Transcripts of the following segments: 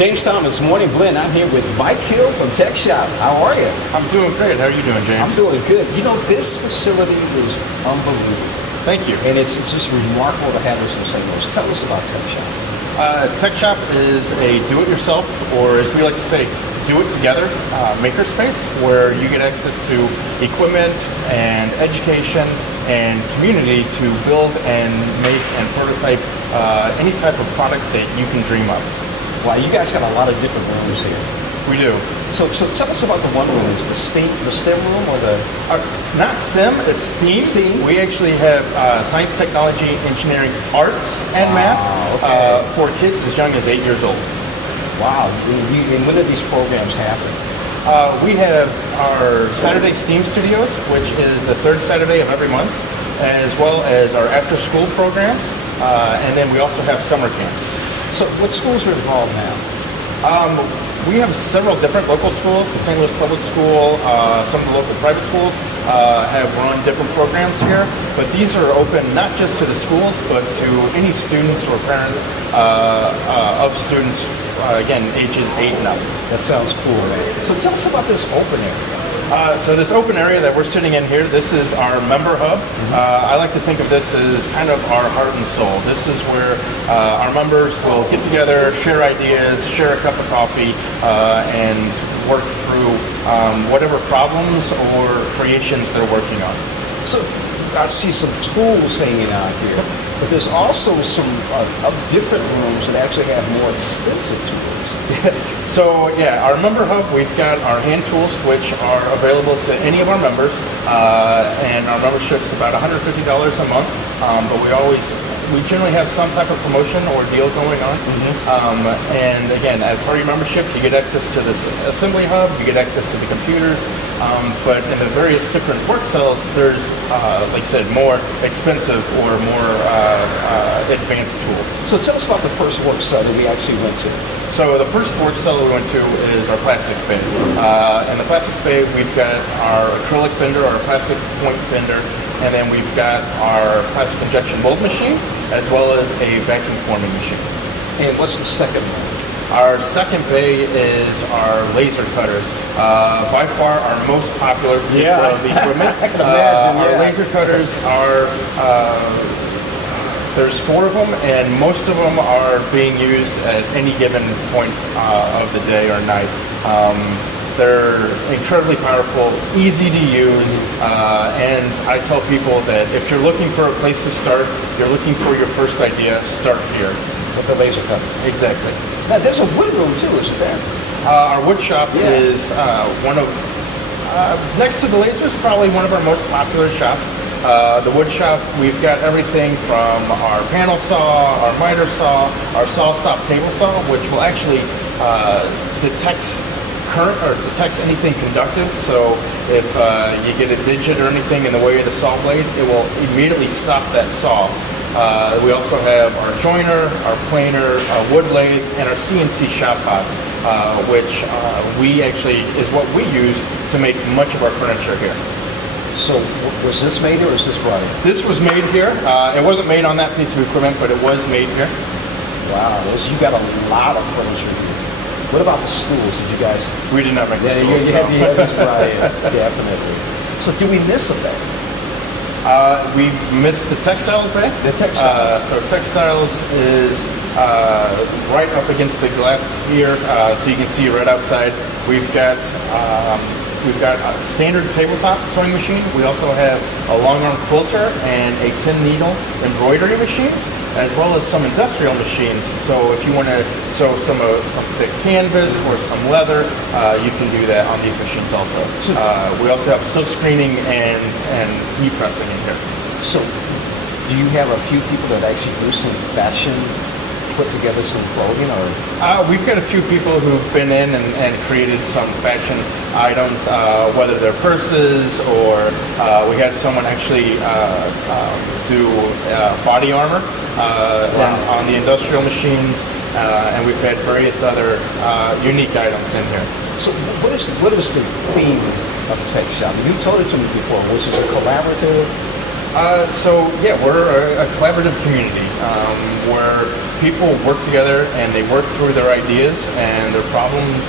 James Thomas, Morning Blend. I'm here with Mike Hill from TechShop. How are you? I'm doing great. How are you doing, James? I'm doing good. You know, this facility is unbelievable. Thank you. And it's just remarkable to have this in St. Louis. Tell us about TechShop. TechShop is a do-it-yourself, or as we like to say, do-it-together makerspace where you get access to equipment and education and community to build and make and prototype any type of product that you can dream of. Wow, you guys got a lot of different rooms here. We do. So tell us about the one room. Is the STEM room or the... Not STEM, it's STEAM. STEAM? We actually have science, technology, engineering, arts, and math for kids as young as 8 years old. Wow. And when do these programs happen? We have our Saturday STEAM Studios, which is the third Saturday of every month, as well as our after-school programs, and then we also have summer camps. So what schools are involved now? We have several different local schools. The St. Louis Public School, some of the local private schools have run different programs here, but these are open not just to the schools, but to any students or parents of students, again, ages 8 and up. That sounds cool, man. So tell us about this open area. So this open area that we're sitting in here, this is our member hub. I like to think of this as kind of our heart and soul. This is where our members will get together, share ideas, share a cup of coffee, and work through whatever problems or creations they're working on. So I see some tools hanging out here, but there's also some different rooms that actually have more expensive tools. So yeah, our member hub, we've got our hand tools, which are available to any of our members, and our membership's about $150 a month, but we generally have some type of promotion or deal going on. And again, as part of your membership, you get access to this assembly hub, you get access to the computers, but in the various different work cells, there's, like I said, more expensive or more advanced tools. So tell us about the first work cell that we actually went to. So the first work cell we went to is our plastics bay. In the plastics bay, we've got our acrylic bender, our plastic point bender, and then we've got our plastic injection mold machine, as well as a vacuum forming machine. And what's the second one? Our second bay is our laser cutters. By far our most popular piece of equipment. I can imagine, Our laser cutters are, there's 4 of them, and most of them are being used at any given point of the day or night. They're incredibly powerful, easy to use, and I tell people that if you're looking for a place to start, you're looking for your first idea, start here. With the laser cutter. Exactly. Now, there's a wood room too, isn't there? Our wood shop is one of, next to the lasers, probably one of our most popular shops. The wood shop, we've got everything from our panel saw, our miter saw, our saw stop table saw, which will actually detects current or detects anything conductive. So if you get a digit or anything in the way of the saw blade, it will immediately stop that saw. We also have our joiner, our planer, our wood lathe, and our CNC shop pots, which we actually is what we use to make much of our furniture here. So was this made here or was this brought in? This was made here. It wasn't made on that piece of equipment, but it was made here. Wow, you got a lot of furniture here. What about the stools? Did you guys? We did not make the stools. You had this brought in, definitely. So did we miss a bay? We missed the textiles bay. The textiles. So textiles is right up against the glass here, so you can see right outside. We've got a standard tabletop sewing machine. We also have a long arm quilter and a 10 needle embroidery machine, as well as some industrial machines. So if you want to sew some thick canvas or some leather, you can do that on these machines also. We also have silk screening and heat pressing in here. So do you have a few people that actually do some fashion, put together some clothing, or? We've got a few people who've been in and created some fashion items, whether they're purses or we had someone actually do body armor on the industrial machines, and we've had various other unique items in here. So what is the theme of TechShop? You told it to me before, which is a collaborative So yeah, we're a collaborative community where people work together and they work through their ideas and their problems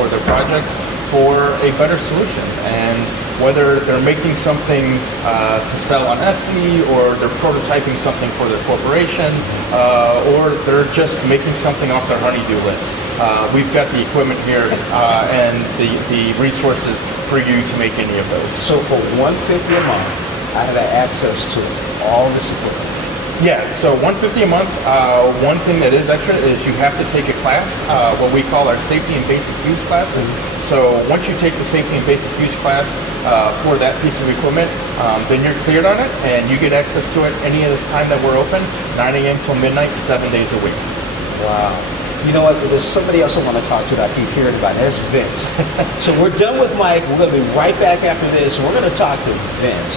or their projects for a better solution. And whether they're making something to sell on Etsy, or they're prototyping something for their corporation, or they're just making something off their honey-do list, we've got the equipment here and the resources for you to make any of those. So for $150 a month, I have access to all this equipment. Yeah, so $150 a month. One thing that is extra is you have to take a class, what we call our safety and basic use classes. So once you take the safety and basic use class for that piece of equipment, then you're cleared on it, and you get access to it any of the time that we're open, 9 a.m. till midnight, 7 days a week. Wow. You know what? There's somebody else I want to talk to that I keep hearing about. That's Vince. So we're done with Mike. We're going to be right back after this. We're going to talk to Vince.